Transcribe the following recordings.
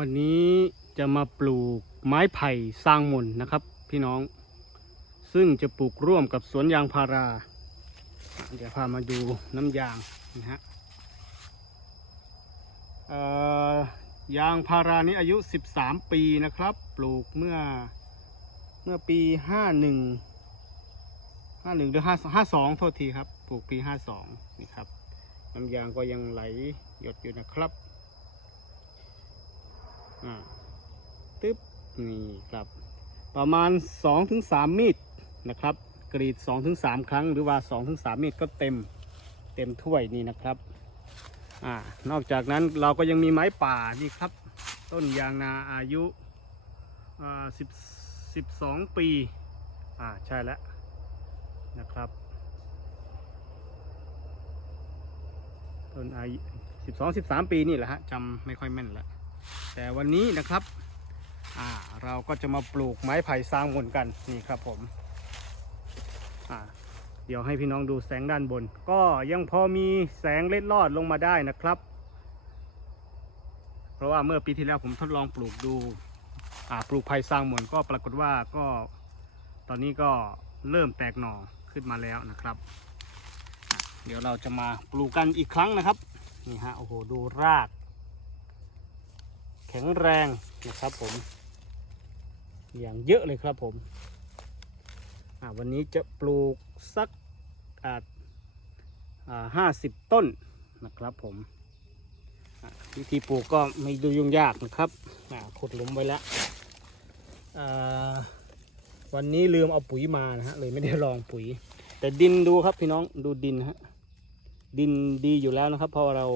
วันนี้จะมาปลูกไม้ไผ่สร้างมนนะครับ พี่น้อง ซึ่งจะปลูกร่วมกับสวนยางพารา เดี๋ยวพามาดูน้ำยางนะฮะยางพารานี้อายุ 13 ปีนะครับ ปลูกเมื่อเมื่อปี 51 51หรือ5 52โทษทีครับ ปลูกปี 52 นี่ครับ น้ำยางก็ยังไหลหยดอยู่นะครับ อ่าตึ๊บนี่ครับ ประมาณ 2-3 มีดนะครับ กรีด 2-3 ครั้งหรือว่า 2-3 มีดก็เต็มเต็มถ้วยนี่นะครับอ่านอกจากนั้นเราก็ยังมีไม้ป่านี่ครับ ต้นยางนาอายุอ่าสิบสิบสองปีอ่าใช่แล้วนะครับต้นอายุสิบสองสิบสามปีนี่แหละฮะจำไม่ค่อยแม่นละ แต่วันนี้นะครับอ่าเราก็จะมาปลูกไม้ไผ่สร้างมนกันนี่ครับผมอ่าเดี๋ยวให้พี่น้องดูแสงด้านบน ก็ยังพอมีแสงเล็ดลอดลงมาได้นะครับ เพราะว่าเมื่อปีที่แล้วผมทดลองปลูกดูอ่าปลูกไผ่สร้างมนก็ปรากฏว่าก็ตอนนี้ก็เริ่มแตกหน่อขึ้นมาแล้วนะครับ เดี๋ยวเราจะมาปลูกกันอีกครั้งนะครับนี่ฮะโอ้โหดูราก แข็งแรงนะครับผม อย่างเยอะเลยครับผมอ่าวันนี้จะปลูกสักห้าสิบต้นนะครับผมวิธีปลูกก็ไม่ดูยุ่งยากนะครับขุดหลุมไว้แล้วอ่าวันนี้ลืมเอาปุ๋ยมานะฮะเลยไม่ได้ลองปุ๋ย แต่ดินดูครับพี่น้องดูดินฮะดินดีอยู่แล้วนะครับเพราะเรา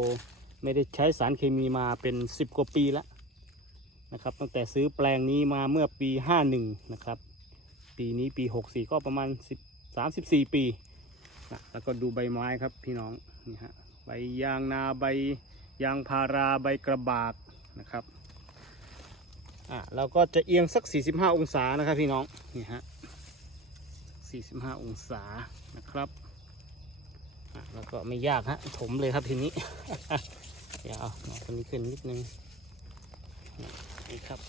ไม่ได้ใช้สารเคมีมาเป็นสิบกว่าปีแล้ว นะครับ ตั้งแต่ซื้อแปลงนี้มาเมื่อปี 51 นะครับ ปีนี้ปี 64 ก็ประมาณ10 34 ปีนะแล้วก็ดูใบไม้ครับพี่น้องนี่ฮะใบยางนาใบยางพาราใบกระบากนะครับอะเราก็จะเอียงสัก 45 องศานะครับพี่น้องนี่ฮะ45 องศานะครับอะแล้วก็ไม่ยากฮะถมเลยครับทีนี้ เดี๋ยวเอาหน่อตัวนี้ขึ้นนิดนึง นี่ครับ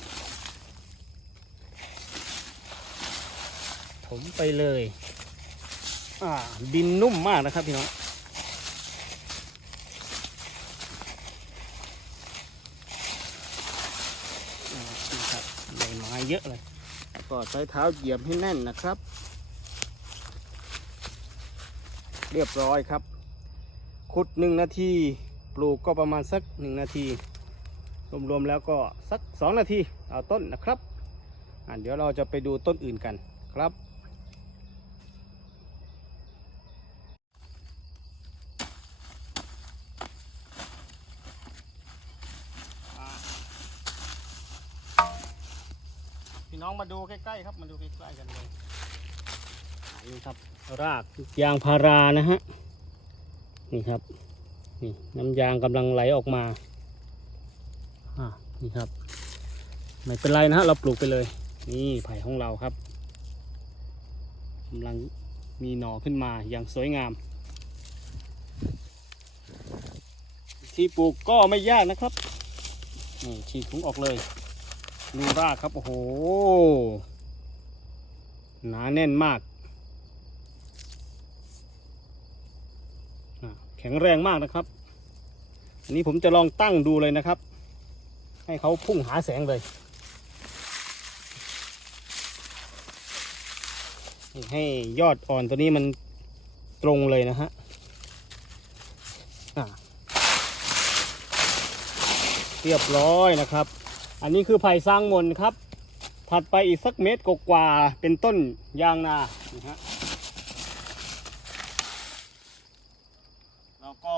ผมไปเลย อ่า ดินนุ่มมากนะครับพี่น้องใบไม้เยอะเลย ก็ใช้เท้าเหยียบให้แน่นนะครับ เรียบร้อยครับ ขุดหนึ่งนาที ปลูกก็ประมาณสักหนึ่งนาที รวมๆแล้วก็สัก 2 นาทีเอาต้นนะครับอะเดี๋ยวเราจะไปดูต้นอื่นกันครับ พี่น้องมาดูใกล้ๆครับมาดูใกล้ๆกันเลยนี่ครับรากยางพารานะฮะนี่ครับนี่น้ำยางกำลังไหลออกมา อ่านี่ครับ ไม่เป็นไรนะฮะเราปลูกไปเลย นี่ไผ่ของเราครับกำลังมีหน่อขึ้นมาอย่างสวยงาม ที่ปลูกก็ไม่ยากนะครับนี่ฉีกถุงออกเลยดูรากครับโอ้โหหนาแน่นมาก แข็งแรงมากนะครับ อันนี้ผมจะลองตั้งดูเลยนะครับ ให้เขาพุ่งหาแสงเลยให้ยอดอ่อนตัวนี้มันตรงเลยนะฮะเรียบร้อยนะครับ อันนี้คือไผ่สร้างมนครับ ถัดไปอีกสักเมตรกกว่าเป็นต้นยางนานะฮะแล้วก็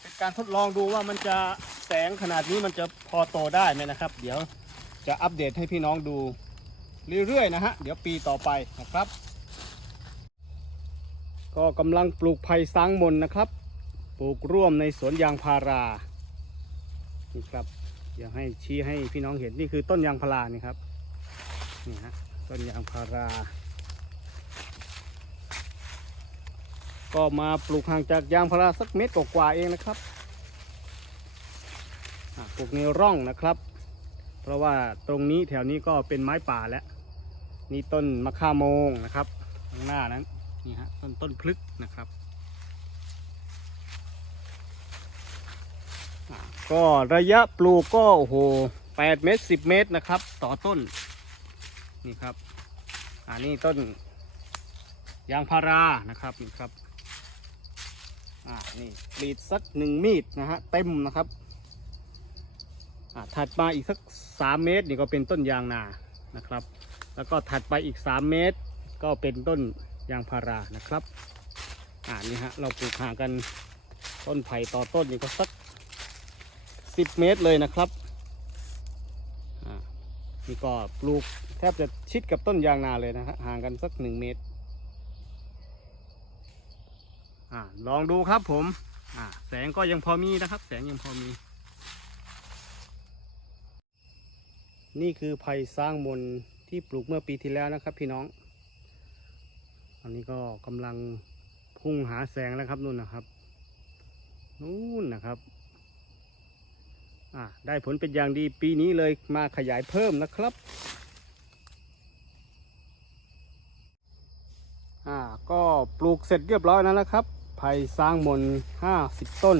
เป็นการทดลองดูว่ามันจะ แสงขนาดนี้มันจะพอโตได้ไหมนะครับ เดี๋ยวจะอัปเดตให้พี่น้องดูเรื่อยๆนะฮะ เดี๋ยวปีต่อไปนะครับ ก็กำลังปลูกไผ่สร้างมนนะครับ ปลูกร่วมในสวนยางพารา นี่ครับ เดี๋ยวให้ชี้ให้พี่น้องเห็นนี่คือต้นยางพารานี่ครับ นี่ฮะต้นยางพารา ก็มาปลูกห่างจากยางพาราสักเมตรกว่าๆเองนะครับ ปลูกในร่องนะครับ เพราะว่าตรงนี้แถวนี้ก็เป็นไม้ป่าแล้ว นี่ต้นมะข่าโมงนะครับ ข้างหน้านั้นนี่ฮะต้นต้นพลึกนะครับ ก็ระยะปลูกก็โอ้โหแปดเมตรสิบเมตรนะครับ ต่อต้นนี่ครับอันนี้ต้นยางพารานะครับนี่ครับอ่านี่กรีดสักหนึ่งมีดนะฮะเต็มนะครับ ถัดมาอีกสักสามเมตรนี่ก็เป็นต้นยางนานะครับ แล้วก็ถัดไปอีก 3 เมตร ก็เป็นต้นยางพารานะครับอ่านี่ฮะเราปลูกห่างกันต้นไผ่ต่อต้นนี่ก็สัก 10 เมตรเลยนะครับอ่านี่ก็ปลูกแทบจะชิดกับต้นยางนาเลยนะฮะห่างกันสัก 1 เมตรอ่าลองดูครับผมอ่าแสงก็ยังพอมีนะครับ แสงยังพอมี นี่คือไผ่สร้างมนที่ปลูกเมื่อปีที่แล้วนะครับ พี่น้อง อันนี้ก็กำลังพุ่งหาแสงแล้วครับนู่นนะครับ นู่นนะครับอ่าได้ผลเป็นอย่างดีปีนี้เลยมาขยายเพิ่มนะครับอ่าก็ปลูกเสร็จเรียบร้อยแล้วนะครับไผ่สร้างมนห้าสิบต้น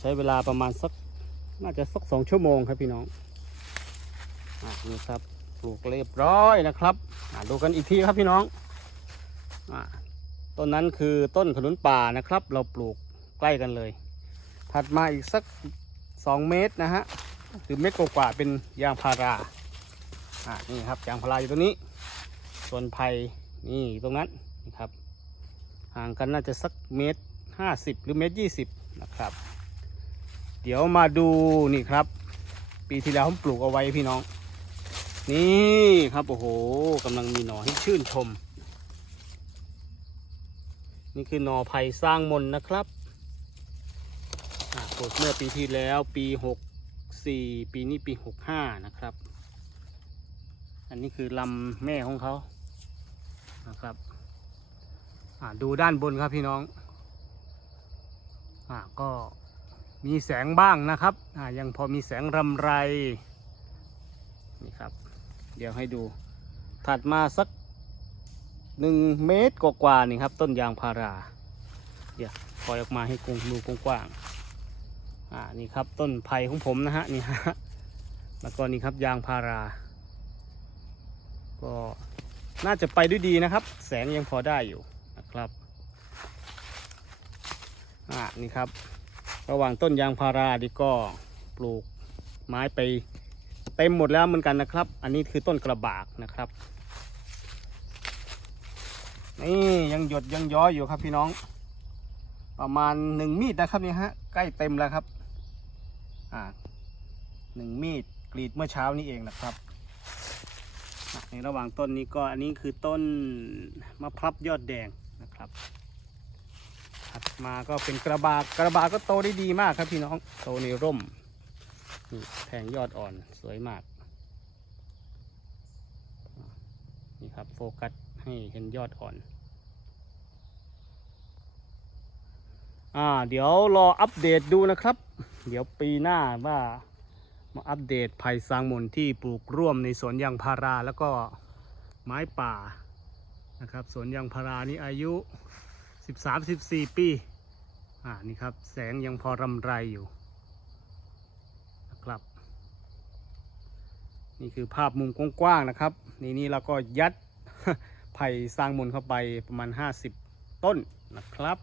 ใช้เวลาประมาณสักน่าจะสักสองชั่วโมงครับพี่น้อง นี่ครับปลูกเรียบร้อยนะครับดูกันอีกทีครับพี่น้องอต้นนั้นคือต้นขนุนป่านะครับ เราปลูกใกล้กันเลย ถัดมาอีกสัก 2 เมตรนะฮะหรือเมตรกว่าเป็นยางพาราอะนี่ครับยางพาราอยู่ตรงนี้ ส่วนไผ่นี่ตรงนั้นนะครับ ห่างกันน่าจะสักเมตรห้าสิบหรือเมตรยี่สิบนะครับ เดี๋ยวมาดูนี่ครับ ปีที่แล้วผมปลูกเอาไว้พี่น้อง นี่ครับโอ้โหกำลังมีหน่อให้ชื่นชม นี่คือหน่อไผ่สร้างมนนะครับอ่าปลูกเมื่อปีที่แล้วปีหกสี่ปีนี้ปีหกห้านะครับ อันนี้คือลำแม่ของเขานะครับดูด้านบนครับพี่น้องอก็มีแสงบ้างนะครับอยังพอมีแสงรำไรนี่ครับ เดี๋ยวให้ดู ถัดมาสักหนึ่งเมตรกว่าๆนี่ครับ ต้นยางพารา เดี๋ยวปล่อยออกมาให้กงดูกว้างๆอ่านี่ครับต้นไผ่ของผมนะฮะนี่ฮะแล้วก็นี่ครับยางพารา ก็น่าจะไปด้วยดีนะครับ แสงยังพอได้อยู่นะครับอ่านี่ครับ ระหว่างต้นยางพาราดีก็ปลูกไม้ไป เต็มหมดแล้วเหมือนกันนะครับ อันนี้คือต้นกระบากนะครับนี่ยังหยดยังย้อยอยู่ครับพี่น้อง ประมาณหนึ่งมีดนะครับนี่ฮะใกล้เต็มแล้วครับอ่าหนึ่งมีดกรีดเมื่อเช้านี้เองนะครับในระหว่างต้นนี้ก็อันนี้คือต้นมะพร้าวยอดแดงนะครับถัดมาก็เป็นกระบากกระบากก็โตได้ดีมากครับพี่น้องโตในร่ม แทงยอดอ่อนสวยมาก นี่ครับโฟกัสให้เห็นยอดอ่อน อ่า เดี๋ยวรออัปเดตดูนะครับ เดี๋ยวปีหน้าว่ามาอัปเดตไผ่สางมนที่ปลูกร่วมในสวนยางพาราแล้วก็ไม้ป่านะครับสวนยางพารานี่อายุ 13-14 ปี อ่า นี่ครับ แสงยังพอรำไรอยู่ นะครับ นี่คือภาพมุมกว้างๆนะครับ นี่นี่เราก็ยัดไผ่สร้างมนต์เข้าไปประมาณ 50 ต้นนะครับ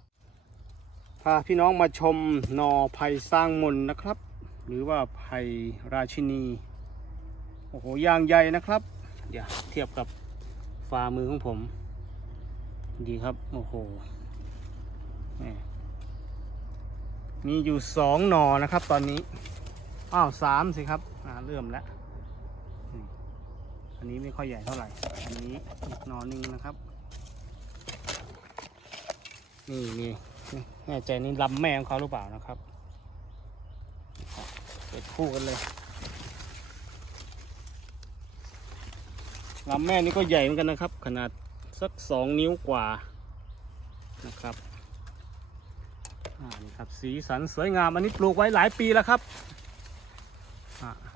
พาพี่น้องมาชมนอไผ่สร้างมนต์นะครับ หรือว่าไผ่ราชินีโอ้โหยางใหญ่นะครับ เดี๋ยวเทียบกับฝ่ามือของผม ดีครับ โอ้โหมีอยู่สองหนอนะครับตอนนี้ อ้าวสามสิครับ เริ่มแล้ว อันนี้ไม่ค่อยใหญ่เท่าไหร่ อันนี้อีกหนอหนึ่งนะครับ นี่นี่แน่ใจนี่ลำแม่ของเขาหรือเปล่านะครับเปิดคู่กันเลยลำแม่นี่ก็ใหญ่เหมือนกันนะครับ ขนาดสักสองนิ้วกว่านะครับอ่านี่ครับสีสันสวยงามอันนี้ปลูกไว้หลายปีแล้วครับอะ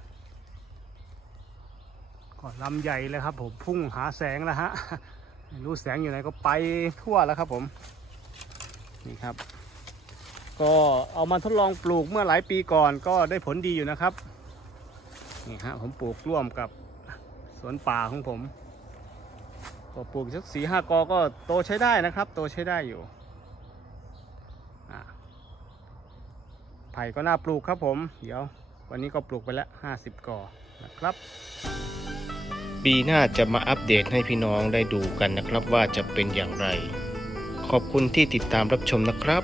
ก็ลำใหญ่เลยครับผมพุ่งหาแสงแล้วฮะไม่รู้แสงอยู่ไหนก็ไปทั่วแล้วครับผมนี่ครับ ก็เอามาทดลองปลูกเมื่อหลายปีก่อนก็ได้ผลดีอยู่นะครับนี่ฮะผมปลูกร่วมกับสวนป่าของผมก็ปลูกสักสี่ห้ากอก็โตใช้ได้นะครับ โตใช้ได้อยู่ไผ่ก็น่าปลูกครับผม เดี๋ยว วันนี้ก็ปลูกไปแล้วห้าสิบกอนะครับ ปีหน้าจะมาอัปเดตให้พี่น้องได้ดูกันนะครับว่าจะเป็นอย่างไร ขอบคุณที่ติดตามรับชมนะครับ